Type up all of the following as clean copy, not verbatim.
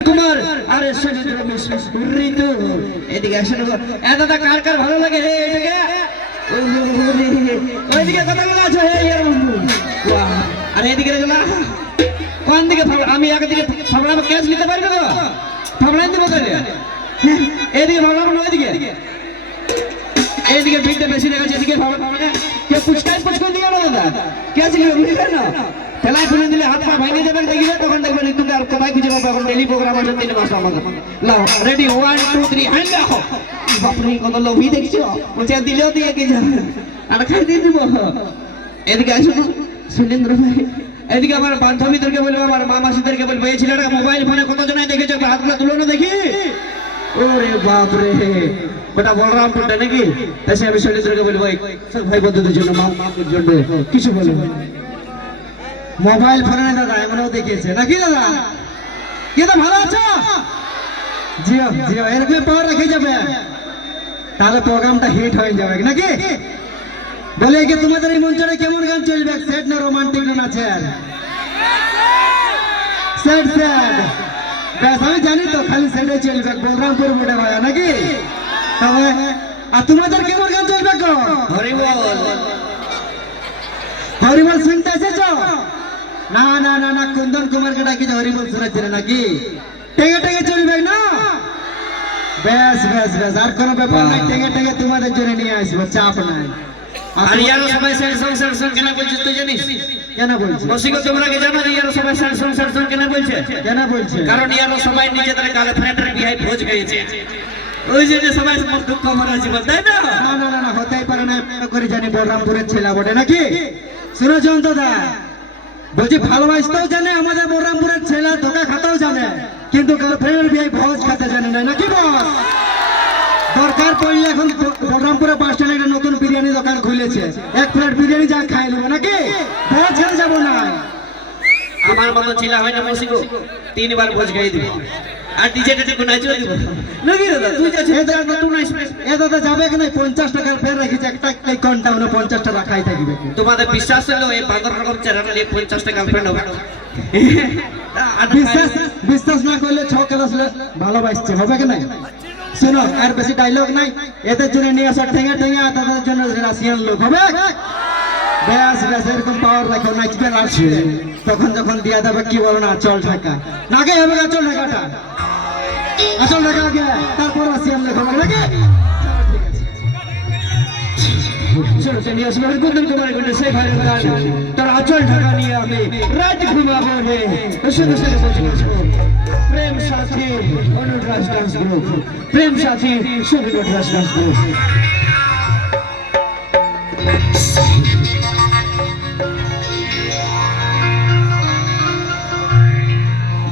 কুমার আরে সমুদ্র ঋতু এদিকে আসেন এতটা কার কার ভালো লাগে হে এদিকে ওইদিকে কতগুলো আছে হে ইয়ার বন্ধু আরে এদিকে গেল কোন দিকে আমি একদিকে ফাবড়া ক্যাচ নিতে পারবে তো ফাবড়া নিতে পারবে এদিকে ফাবড়া না ওইদিকে এদিকে ভিড়টা বেশি দেখাচ্ছে এদিকে ফাবড়া কে পুচকাই দিয়ে না দাদা ক্যাচ নিয়ে বুঝলেন না খেলায় খুলে দিলে হাত পা ভাঙে যাবেন দেখবে তখন দেখবেন তুমি আর কোথায় খুঁজে পাবো এখন ডেলি প্রোগ্রাম আছে 3 মাস আমাদের লাও রেডি 1 2 3 হ্যান্ড রাখো বাপরে কত লোভী দেখছো ওটা দিলেও দিয়ে কি যাবে আর খাই দিয়ে দিব এদিকে আসো সুলেন্দ্র ভাই এদিকে আমার বান্ধবীদেরকে বলবো আমার মামাসিদেরকে বলবো এই ছেলেটা মোবাইল ফোনে কতজনাই দেখেছো হাতগুলো তুলো না দেখি ওরে বাপ রে বেটা বলরামপুরটা নাকি এসে আমি সুলেন্দ্রকে বলবো সব ভাই বন্ধুদের জন্য মামাদের জন্য কিছু বলবো মোবাইল ফোনে দাদা এমনও দেখিয়েছে নাকি দাদা কি তো ভালো আছো জিও জিও এরকম পাওয়ার রেখে যাবে তাহলে প্রোগ্রামটা হিট হয়ে যাবে নাকি বলে কি তোমাদের এই মঞ্চে কেমন গান চলবে সেট না রোমান্টিক না নাচের সেট সেট বেশ আমি জানি তো খালি সেটে চলবে বলরামপুর মোড়ে ভাই নাকি তবে আর তোমাদের কেমন গান চলবে গো হরিবল হরিবল শুনতে এসেছো না না না না কুন্দন কুমারকে ডাকি হরিবল শোনাচ্ছিল নাকি টেগে টেগে চলবে না বেশ বেশ বেশ আর কোনো ব্যাপার নাই টেগে টেগে তোমাদের জন্য নিয়ে আসবো চাপ নাই আর ইয়ারো সবাই সেট কেন বলছিস তুই জানিস কেন বলছিস বসিকো তোমরা কি জানো যে ইয়ারো সবাই সেট কেন বলছে কেন বলছে কারণ ইয়ারো সবাই নিজেদের গার্লফ্রেন্ডের বিয়ে ভোজ গেছে ওই যে সবাই দুঃখ মনে আছে তাই না না না না হতেই পারে না করে জানি বলরামপুরের ছেলে বটে নাকি শুনো জয়ন্তদা বলছি ভালোবাসতেও জানে আমাদের বলরামপুরের ছেলে ধোকা খাতেও জানে কিন্তু গার্লফ্রেন্ডের বিয়ে ভোজ খেতে জানে না নাকি বল দরকার পড়লে এখন বলরামপুরে 5 স্ট্যান্ডে একটা নতুন বিরিয়ানি দোকান খুলেছে এক প্লেট বিরিয়ানি যা খাই নেবো নাকি ভোজ খেতে যাবো না আমার মতো ছেলে হয় না মসিগো 3 বার ভোজ খাই দিব আর ডিজে টেটে নাচিয়ে দিব নাকি দাদা তুই যাচ্ছিস এ দাদা তুই নাইস এ দাদা যাবে কি না 50 টাকার ফের রাখিছে একটা এই কোনটা মানে 50 টাকা রাখাই থাকবে তোমাদের বিশ্বাস হলো এই 15 রকম চেহারা নিয়ে 50 টাকা গার্লফ্রেন্ড হবে বিশ্বাস না করলে 6 ক্লাস ভালোবাসছে হবে কি না শুনো আর বেশি ডায়লগ নাই এদের জন্য নিয়ে আসা ঠেঙে ঠেঙে তাদের জন্য রাশিয়ান লোক হবে বেশ বেশ এরকম পাওয়ার রাখো নাচবে আসছে তখন যখন দিয়া দেবে কি বলো না চল ঢাকা নাকি হবে চল ঢাকাটা আসল ঢাকা আগে তারপর রাশিয়ান লোক হবে নাকি চলো চলিয়ে আসবো কুন্দন কুমার গুন্ডে সেই ভাই তোর আচল ঢাকা নিয়ে আমি রাত ঘুমাবো রে শুধু শুধু বলছি প্রেম সাথী অনুরাজ ডান্স গ্রুপ প্রেম সাথী সুবিধা ডান্স গ্রুপ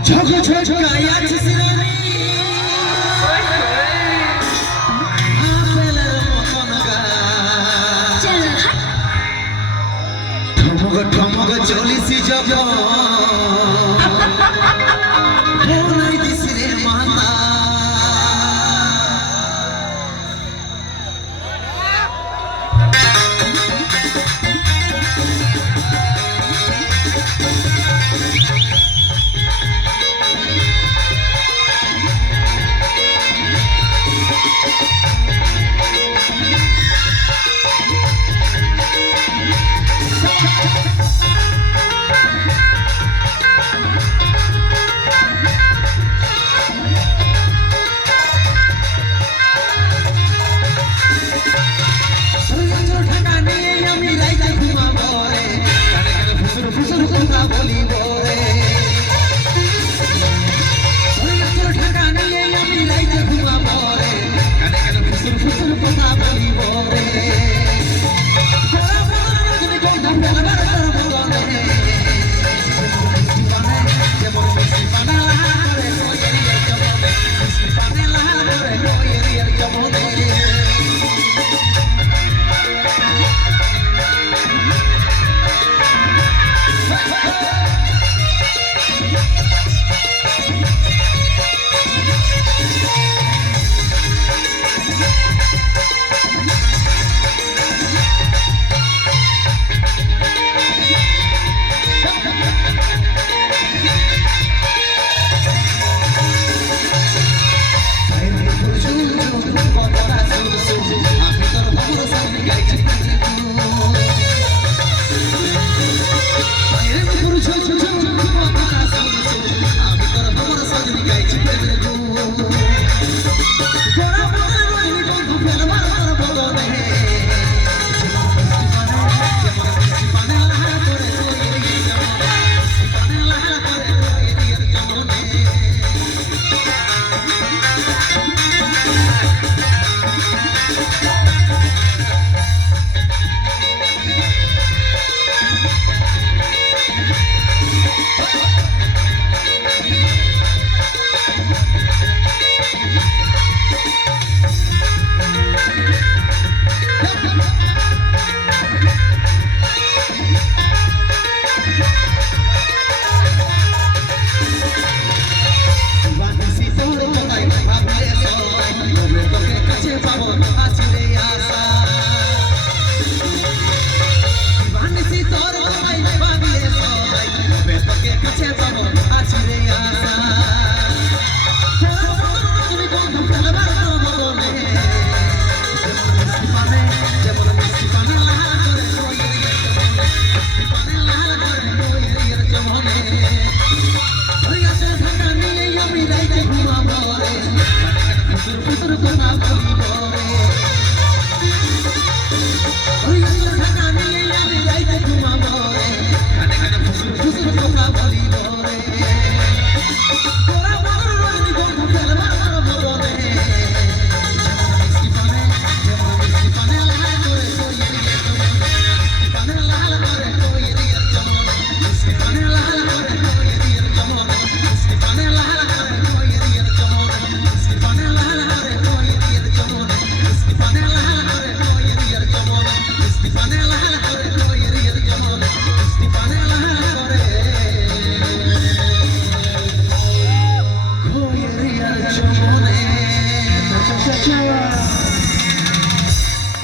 ঝক ঝক গায়া ছিসরানি আপেলের মতন গা চল ঠমক ঠমক চলিসি যাব বলাই দিছি রে মাতা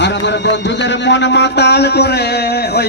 আর আমার বন্ধুদের মন মাতাল করে ওই